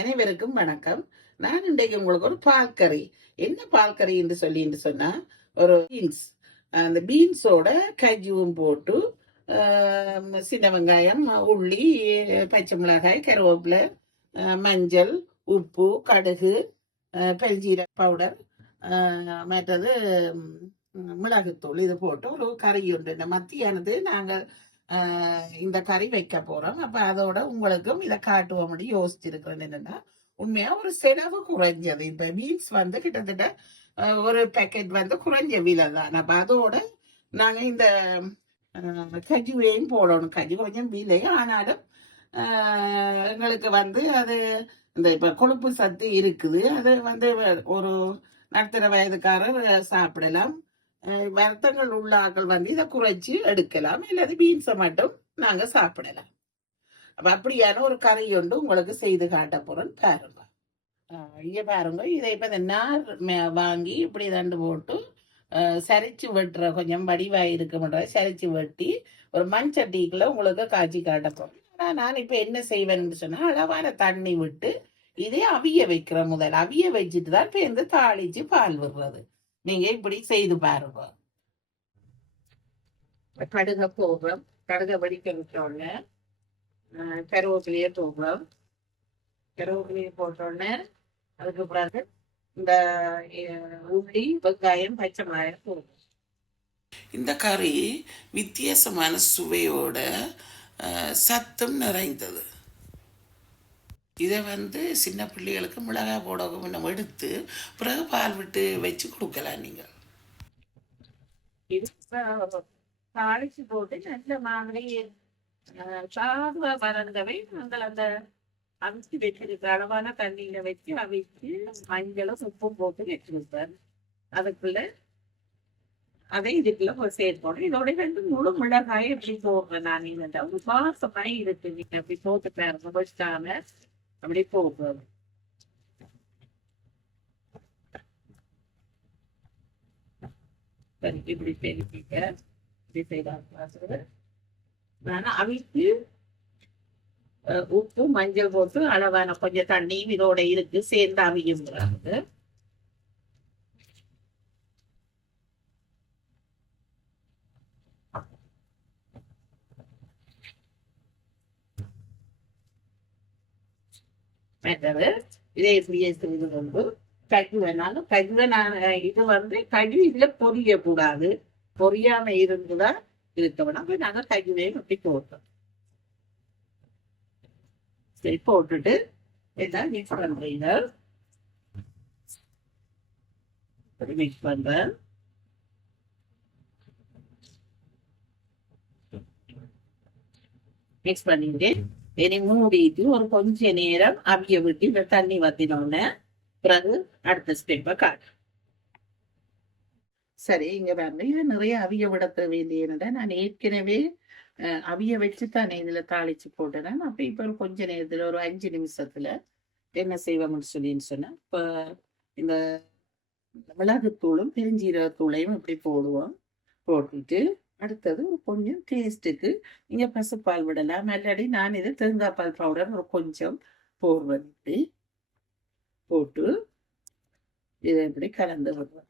அனைவருக்கும் வணக்கம். நான் இன்றைக்கு உங்களுக்கு ஒரு பால் கறி என்ன பால் கறி என்று சொல்லி என்று சொன்னா ஒரு பீன்ஸ். அந்த பீன்ஸோட கஜுவும் போட்டு சின்ன வெங்காயம் உள்ளி பச்சை மிளகாய் கருவேப்பிலை மஞ்சள் உப்பு கடுகு ஆ, பெருஞ்சீர பவுடர் மற்றது மிளகுத்தூள் இது போட்டு ஒரு கறி உண்டு இந்த மத்தியானது நாங்கள் இந்த கறி வைக்க போறோம். அப்ப அதோட உங்களுக்கும் இதை காட்டுவோம் யோசிச்சிருக்கிறேன் என்னன்னா உண்மையா ஒரு செலவு குறைஞ்சது. இந்த பீன்ஸ் வந்து கிட்டத்தட்ட ஒரு பேக்கெட் வந்து குறைஞ்ச விலை தான். அப்ப அதோட நாங்க இந்த கஜுவையும் போடணும். கஜு கொஞ்சம் விலை. ஆனாலும் எங்களுக்கு வந்து அது இந்த இப்ப கொழுப்பு சத்து இருக்குது. அது வந்து ஒரு நடுத்தர வயதுக்காரர் சாப்பிடலாம். வருத்தங்கள் உள்ளாக்கள் வந்து இதை குறைச்சி எடுக்கலாம். இல்லாது பீன்ஸை மட்டும் நாங்க சாப்பிடலாம். அப்ப அப்படியான ஒரு கறி ஒன்று உங்களுக்கு செய்து காட்ட போறேன் பாருங்க. இங்கே பாருங்க. இதை இப்போ இந்த நார் மே- வாங்கி இப்படி தண்டு போட்டு சரிச்சு வெட்டுற கொஞ்சம் வடிவாய் இருக்க சரிச்சு வெட்டி ஒரு மண் சட்டிக்குள்ள உங்களுக்கு காய்ச்சி காட்ட போறேன் ஆனால் நான் இப்போ என்ன செய்வேன்னு சொன்னால் அளவான தண்ணி விட்டு இதே அவிய வைக்கிற முதல். அவிய வச்சுட்டு தான் இப்போ இந்த தாளிச்சு பால் விடுறது. நீங்க இப்படி செய்து பாருங்க. கடுக போடுறோம் கடுக வெடிக்க விட்டோடனே ஆஹ் கருவேப்பிலையே தூக்குறோம் கருவேப்பிலையை போட்டோடனே அதுக்கு பிறகு இந்த உள்ளி வெங்காயம் பச்சை மிளகாய் போடுறோம் இந்த கறி வித்தியாசமான சுவையோட சத்தும் நிறைந்தது. இதை வந்து சின்ன பிள்ளைகளுக்கு மிளகாய் போடவும் நம்ம எடுத்து பிறகு பால் விட்டு வச்சு கொடுக்கலாம் நீங்கள் இது தாளிச்சு போட்டு நல்ல மாதிரி சாதுவா வறந்தவை நாங்கள் அந்த அவிச்சு வச்சிருக்க அளவான தண்ணியில வச்சு அவிச்சு மஞ்சளும் உப்பும் போட்டு வச்சிருப்பேன் அதுக்குள்ள அதை இதுக்குள்ள போய் சேர்க்கணும் இதோட ரெண்டு முழு மிளகாய் எப்படி போடுறேன் நான். இந்த ஒரு வாசமாய் இருக்கு. நீங்க அப்படி போட்டு பாருங்க வச்சாம அப்படி போடுறது சரி இப்படி பெருக்கிக்க இப்படி செய்தாங்க வேணா அவித்து உப்பு மஞ்சள் போட்டு அளவான கொஞ்சம் தண்ணியும் இதோட இருக்கு சேர்ந்து அவியுங்கிறாங்க மற்றது இதே இப்படியே செய்து கொண்டு கழுவி வேணாலும் இது வந்து கழுவி இதுல பொரிய கூடாது பொரியாம இருந்துதான் இருக்க வேணாம் அப்ப நாங்க கழுவையும் அப்படி போட்டோம். சரி போட்டுட்டு எல்லாம் மிக்ஸ் பண்றீங்க. மிக்ஸ் பண்றேன். மிக்ஸ் பண்ணிட்டு இனி மூடிட்டு ஒரு கொஞ்ச நேரம் அவிய விட்டு இந்த தண்ணி வத்தினோடனே பிறகு அடுத்த ஸ்டெப்பை காட்டு சரி இங்க பாருங்க நிறைய அவிய விட வேண்டியதை நான் ஏற்கனவே அவிய வச்சு தானே இதுல தாளிச்சு போட்டேன் அப்ப இப்ப ஒரு கொஞ்ச நேரத்துல ஒரு அஞ்சு நிமிஷத்துல என்ன செய்வோம்னு சொல்லின்னு சொன்னா இப்ப இந்த மிளகுத்தூளும் பெருஞ்சீரகத்தூளையும் இப்படி போடுவோம் போட்டுட்டு அடுத்தது ஒரு கொஞ்சம் டேஸ்ட்டுக்கு இங்கே பசுப்பால் விடலாம். இல்லாட்டி நான் இது தேங்காய் பால் பவுடர் ஒரு கொஞ்சம் போடுவேன் இப்படி போட்டு இதை இப்படி கலந்து விடுவேன்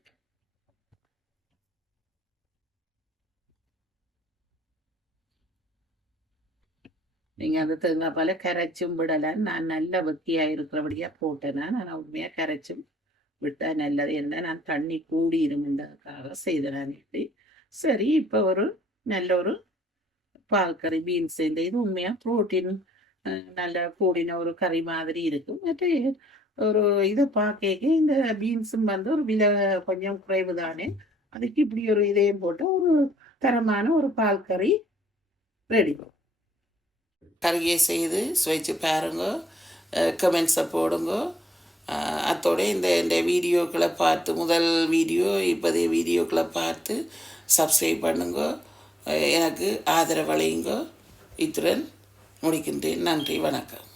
நீங்க அந்த தேங்காய் பாலை கரைச்சும் விடலாம். நான் நல்ல வத்தியா இருக்கிறபடியா போட்டேன்னா நான் உண்மையாக கரைச்சும் விட்டால் நல்லது. என்ன நான் தண்ணி கூடி இருந்ததுக்காக செய்தேன் இப்படி. சரி இப்போ ஒரு நல்ல ஒரு பால் கறி பீன்ஸ் இந்த இது உண்மையாக புரோட்டீன் நல்ல கூடின ஒரு கறி மாதிரி இருக்கும். மற்ற ஒரு இதை பார்க்க இந்த பீன்ஸும் வந்து ஒரு விலை கொஞ்சம் குறைவு தானே? அதுக்கு இப்படி ஒரு இதையும் போட்டு ஒரு தரமான ஒரு பால் கறி ரெடி கறியை செய்து சுவைச்சு பாருங்க கமெண்ட்ஸை போடுங்க. அத்தோட இந்த இந்த வீடியோக்களை பார்த்து முதல் வீடியோ இப்போதைய வீடியோக்களை பார்த்து சப்ஸ்கிரைப் பண்ணுங்க. எனக்கு எனக்கு ஆதரவளியுங்க இத்துடன் முடிக்கின்றேன். நன்றி. வணக்கம்.